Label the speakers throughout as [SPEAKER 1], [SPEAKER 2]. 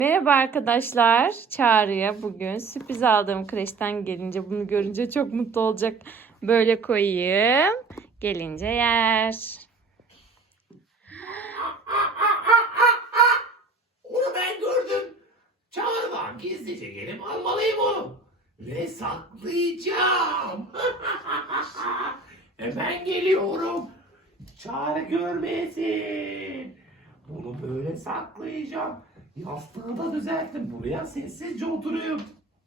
[SPEAKER 1] Merhaba arkadaşlar. Çağrı'ya bugün sürpriz aldığım kreşten gelince bunu görünce çok mutlu olacak. Böyle koyayım. Gelince yer.
[SPEAKER 2] Onu ben gördüm. Çağrı'dan gizlice gelip almalıyım onu. Ve saklayacağım. Hemen geliyorum. Çağrı görmesin. Bunu böyle saklayacağım. Yastığı da düzelttim. Buraya sessizce oturayım.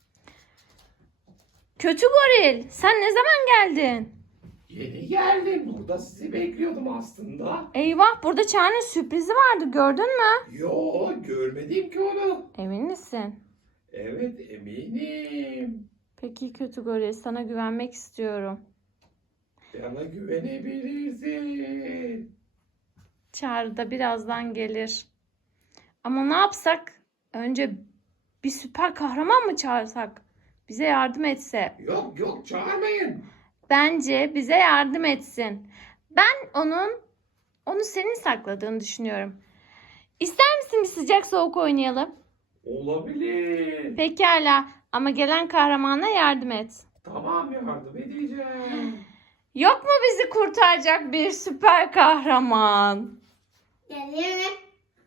[SPEAKER 1] Kötü goril, sen ne zaman geldin?
[SPEAKER 2] Yeni geldim. Burada sizi bekliyordum aslında.
[SPEAKER 1] Eyvah, burada Çağrı'nın sürprizi vardı, gördün mü?
[SPEAKER 2] Yo, görmedim ki onu.
[SPEAKER 1] Emin misin?
[SPEAKER 2] Evet, eminim.
[SPEAKER 1] Peki kötü goril, sana güvenmek istiyorum.
[SPEAKER 2] Bana güvenebilirsin.
[SPEAKER 1] Çağrı da birazdan gelir. Ama ne yapsak? Önce bir süper kahraman mı çağırsak? Bize yardım etse.
[SPEAKER 2] Yok çağırmayın.
[SPEAKER 1] Bence bize yardım etsin. Ben onu senin sakladığını düşünüyorum. İster misin bir sıcak soğuk oynayalım?
[SPEAKER 2] Olabilir.
[SPEAKER 1] Pekala, ama gelen kahramana yardım et.
[SPEAKER 2] Tamam, yardım edeceğim.
[SPEAKER 1] Yok mu bizi kurtaracak bir süper kahraman?
[SPEAKER 3] Geliyorum.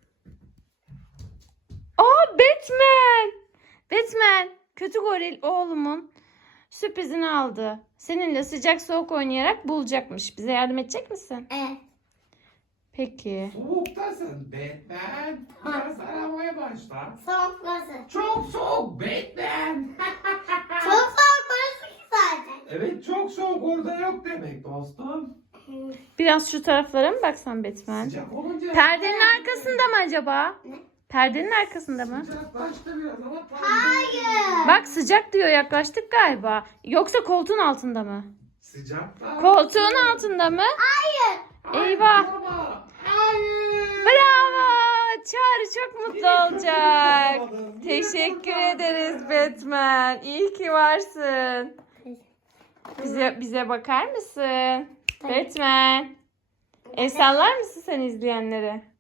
[SPEAKER 1] Aa, Batman! Batman, kötü goril oğlumun sürprizini aldı. Seninle sıcak soğuk oynayarak bulacakmış. Bize yardım edecek misin?
[SPEAKER 3] Evet.
[SPEAKER 1] Peki.
[SPEAKER 2] Soğuktasın Batman. Biraz aramaya başla.
[SPEAKER 3] Soğuk burası.
[SPEAKER 2] Çok soğuk Batman.
[SPEAKER 3] Çok soğuk burası ki zaten.
[SPEAKER 2] Evet, çok soğuk, orada yok demek dostum.
[SPEAKER 1] Biraz şu taraflara mı baksan Batman?
[SPEAKER 2] Sıcak olunca...
[SPEAKER 1] Perdenin arkasında mı acaba?
[SPEAKER 3] Ne?
[SPEAKER 1] Perdenin arkasında mı?
[SPEAKER 2] Sıcaklaştı biraz ama...
[SPEAKER 3] Hayır.
[SPEAKER 1] Bak, sıcak diyor, yaklaştık galiba. Yoksa koltuğun altında mı?
[SPEAKER 2] Sıcakta...
[SPEAKER 1] Koltuğun altında mı?
[SPEAKER 3] Hayır.
[SPEAKER 1] Eyvah.
[SPEAKER 2] Baba. Hayır.
[SPEAKER 1] Bravo! Çağrı çok mutlu
[SPEAKER 2] Yine
[SPEAKER 1] olacak.
[SPEAKER 2] kurtulamadım. Yine
[SPEAKER 1] Teşekkür
[SPEAKER 2] kurtulamadım.
[SPEAKER 1] ederiz Batman. İyi ki varsın. Bize bakar mısın? Batman. El sallar mısın sen izleyenlere?